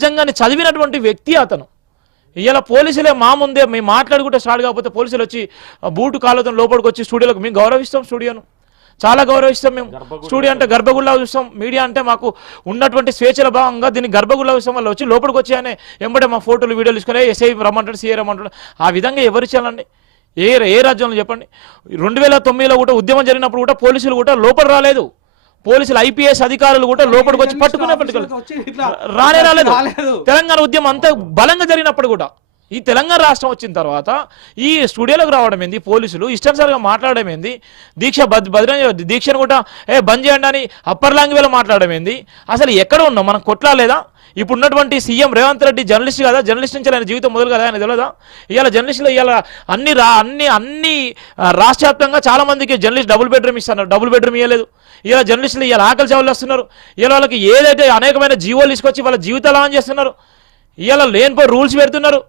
నిజంగానే చదివినటువంటి వ్యక్తి అతను. ఇలా పోలీసులే మా ముందే మేము మాట్లాడుకుంటే స్టార్ట్ కాకపోతే పోలీసులు వచ్చి బూటు కాళ్ళతో లోపలికి వచ్చి స్టూడియోలకు మేము గౌరవిస్తాం, స్టూడియోను చాలా గౌరవిస్తాం. మేము స్టూడియో అంటే గర్భగుడిలా చూస్తాం, మీడియా అంటే మాకు ఉన్నటువంటి స్వేచ్ఛల భాగంగా దీన్ని గర్భగుడిలా చూస్తాం. వాళ్ళు వచ్చి లోపలికి వచ్చి అని ఎంబడే మా ఫోటోలు వీడియోలు తీసుకుని ఎస్ఐ రమ్మంటాడు, సిఐ రమ్మంటాడు. ఆ విధంగా ఎవరు చేయాలండి? ఏ రాజ్యంలో చెప్పండి? 2009లో కూడా ఉద్యమం జరిగినప్పుడు కూడా పోలీసులు కూడా లోపల రాలేదు. పోలీసులు ఐపీఎస్ అధికారులు కూడా లోపలికి వచ్చి పట్టుకునే రాలేదు. తెలంగాణ ఉద్యమం అంత బలంగా జరిగినప్పుడు కూడా ఈ తెలంగాణ రాష్ట్రం వచ్చిన తర్వాత ఈ స్టూడియోలోకి రావడం ఏంది, పోలీసులు ఇష్టానుసారంగా మాట్లాడడం ఏంది, దీక్షను కూడా బంద్ చేయండి అని అప్పర్ లాంగ్వేజ్లో మాట్లాడడం ఏంది? అసలు ఎక్కడ ఉన్నాం మనం? కొట్లాలేదా? ఇప్పుడు ఉన్నటువంటి సీఎం రేవంత్ రెడ్డి జర్నలిస్ట్ కదా, జర్నలిస్ట్ నుంచి ఆయన జీవితం మొదలు కదా, ఆయన తెలియదా? ఇవాళ జర్నలిస్టులు ఇవాళ అన్ని రాష్ట్ర వ్యాప్తంగా చాలా మందికి జర్నలిస్ట్ డబుల్ బెడ్రూమ్ ఇస్తున్నారు, డబుల్ బెడ్రూమ్ ఇవ్వలేదు. ఇలా జర్నలిస్టులు ఇవాళ ఆకలి చావులు వస్తున్నారు. ఇలా వాళ్ళకి ఏదైతే అనేకమైన జీవోలు తీసుకొచ్చి వాళ్ళ జీవితాలు ఆన్ చేస్తున్నారు, ఇవాళ లేనిపో రూల్స్ పెడుతున్నారు.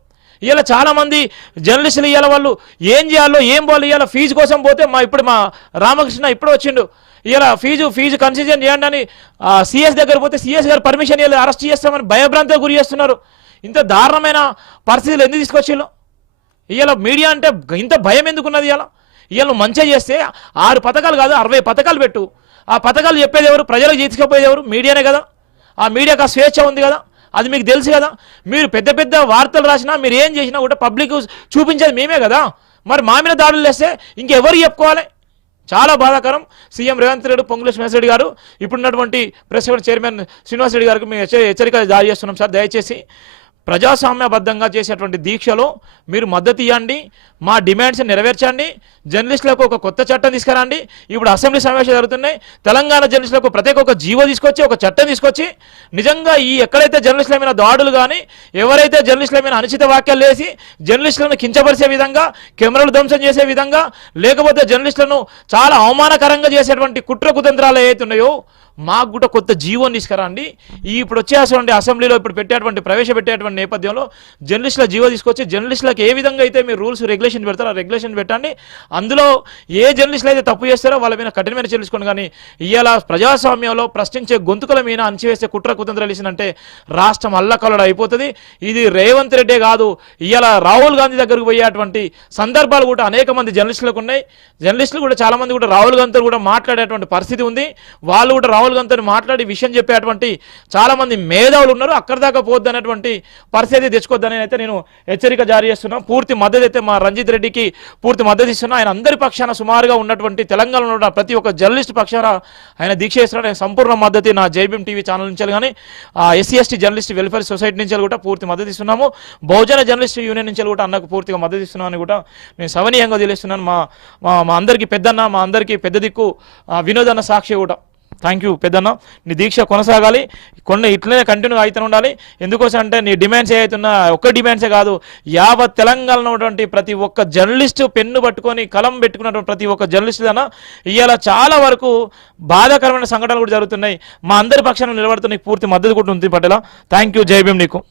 ఇలా చాలామంది జర్నలిస్టులు ఇవాళ వాళ్ళు ఏం చేయాలో ఏం పోవాలి, ఇవాళ ఫీజు కోసం పోతే మా రామకృష్ణ ఇప్పుడు వచ్చిండు, ఇలా ఫీజు కన్సిజన్ చేయండి అని సిఎస్ దగ్గర పోతే సిఎస్ గారు పర్మిషన్ ఇవ్వలేదు, అరెస్ట్ చేస్తామని భయభ్రాంతికి గురి చేస్తున్నారు. ఇంత దారుణమైన పరిస్థితులు ఎందుకు తీసుకొచ్చిళ్ళు? ఇవాళ మీడియా అంటే ఇంత భయం ఎందుకున్నది? ఇవాళ మంచిగా చేస్తే 6 పథకాలు కాదు 60 పథకాలు పెట్టు. ఆ పథకాలు చెప్పేది ఎవరు? ప్రజలకు తీసుకుపోయేది ఎవరు? మీడియానే కదా. ఆ మీడియాకు ఆ స్వేచ్ఛ ఉంది కదా, అది మీకు తెలుసు కదా. మీరు పెద్ద వార్తలు రాసినా మీరు ఏం చేసినా కూడా పబ్లిక్ చూపించేది మేమే కదా. మరి మా మీద దాడులు చేస్తే ఇంకెవరు చెప్పుకోవాలి? చాలా బాధాకరం. సీఎం రేవంత్ రెడ్డి, పొంగులేటి శ్రీనివాసరెడ్డి గారు, ఇప్పుడున్నటువంటి ప్రెస్ చైర్మన్ శ్రీనివాసరెడ్డి గారికి మేము హెచ్చరిక జారీ చేస్తున్నాం సార్. దయచేసి ప్రజాస్వామ్యబద్ధంగా చేసేటువంటి దీక్షలో మీరు మద్దతు ఇవ్వండి, మా డిమాండ్స్ నెరవేర్చండి, జర్నలిస్టులకు ఒక కొత్త చట్టం తీసుకురండి. ఇప్పుడు అసెంబ్లీ సమావేశాలు జరుగుతున్నాయి, తెలంగాణ జర్నలిస్టులకు ప్రత్యేక ఒక జీవో తీసుకొచ్చి ఒక చట్టం తీసుకొచ్చి నిజంగా ఈ ఎక్కడైతే జర్నలిస్టుల మీద దాడులు కానీ ఎవరైతే జర్నలిస్టుల మీద అనుచిత వ్యాఖ్యలు చేసి జర్నలిస్టులను కించపరిచే విధంగా, కెమెరాలు ధ్వంసం చేసే విధంగా, లేకపోతే జర్నలిస్టులను చాలా అవమానకరంగా చేసేటువంటి కుట్ర కుతంత్రాలు ఏవైతే ఉన్నాయో మాకు కూడా కొత్త జీవోని తీసుకురండి. ఇప్పుడు వచ్చేటువంటి అసెంబ్లీలో ఇప్పుడు ప్రవేశపెట్టేటువంటి నేపథ్యంలో జర్నలిస్టుల జీవో తీసుకొచ్చి జర్నలిస్టులకు ఏ విధంగా అయితే మీరు రూల్స్ రెగ్యులేషన్ పెడతారో ఆ రెగ్యులేషన్ పెట్టండి. అందులో ఏ జర్నలిస్టులు అయితే తప్పు చేస్తారో వాళ్ళ మీద కఠినమైన చర్యలు తీసుకోండి. కానీ ఇవాళ ప్రజాస్వామ్యంలో ప్రశ్నించే గొంతుకల మీద అణచివేసే కుట్ర కుతంత్రాలు వేసినంటే రాష్ట్రం అల్లకల్లడ అయిపోతుంది. ఇది రేవంత్ రెడ్డే కాదు, ఇవాళ రాహుల్ గాంధీ దగ్గరకు పోయేటువంటి సందర్భాలు కూడా అనేక మంది జర్నలిస్టులకు ఉన్నాయి. జర్నలిస్టులు కూడా చాలా మంది కూడా రాహుల్ గాంధీతో కూడా మాట్లాడేటువంటి పరిస్థితి ఉంది. వాళ్ళు కూడా రాహుల్ గాంధీతో మాట్లాడి విషయం చెప్పేటువంటి చాలా మంది మేధావులు ఉన్నారు. అక్కడ దాకా పోద్దు అనేటువంటి పరిస్థితి తెచ్చుకోవద్దని అయితే నేను హెచ్చరిక జారీ చేస్తున్నాను. పూర్తి మద్దతు అయితే మా రంజిత్ రెడ్డికి పూర్తి మద్దతు ఇస్తున్నా. ఆయన అందరి పక్షాన సుమారుగా ఉన్నటువంటి తెలంగాణలో ఉన్న ప్రతి ఒక్క జర్నలిస్ట్ పక్షాన ఆయన దీక్ష చేస్తున్నాడు. ఆయన సంపూర్ణ మద్దతు నా జైబీఎం టీవీ ఛానల్ నుంచి కానీ SC ST journalist welfare society నుంచి కూడా పూర్తి మద్దతు ఇస్తున్నాము. బహుజన జర్నలిస్ట్ యూనియన్ నుంచి కూడా అన్నకు పూర్తిగా మద్దతు ఇస్తున్నామని కూడా నేను సవనీయంగా తెలియజేస్తున్నాను. మా అందరికీ పెద్దన్న, మా అందరికీ పెద్ద దిక్కు వినోద్ అన్న సాక్షి కూడా థ్యాంక్ యూ పెద్దన్న. నీ దీక్ష కొనసాగాలి, ఇట్లనే కంటిన్యూగా అవుతూ ఉండాలి. ఎందుకోసం అంటే నీ డిమాండ్స్ ఏవైతున్నా ఒక్క డిమాండ్సే కాదు, యావత్ తెలంగాణలో ఉన్నటువంటి ప్రతి ఒక్క జర్నలిస్టు పెన్ను పట్టుకొని కలం పెట్టుకున్నటువంటి ప్రతి ఒక్క జర్నలిస్టు అన్న ఇవాళ చాలా వరకు బాధాకరమైన సంఘటనలు కూడా జరుగుతున్నాయి. మా అందరి పక్షాన్ని నిలబడుతున్న పూర్తి మద్దతు కూడా ఉంది పటేల. థ్యాంక్ యూ, జై భీమ్ నీకు.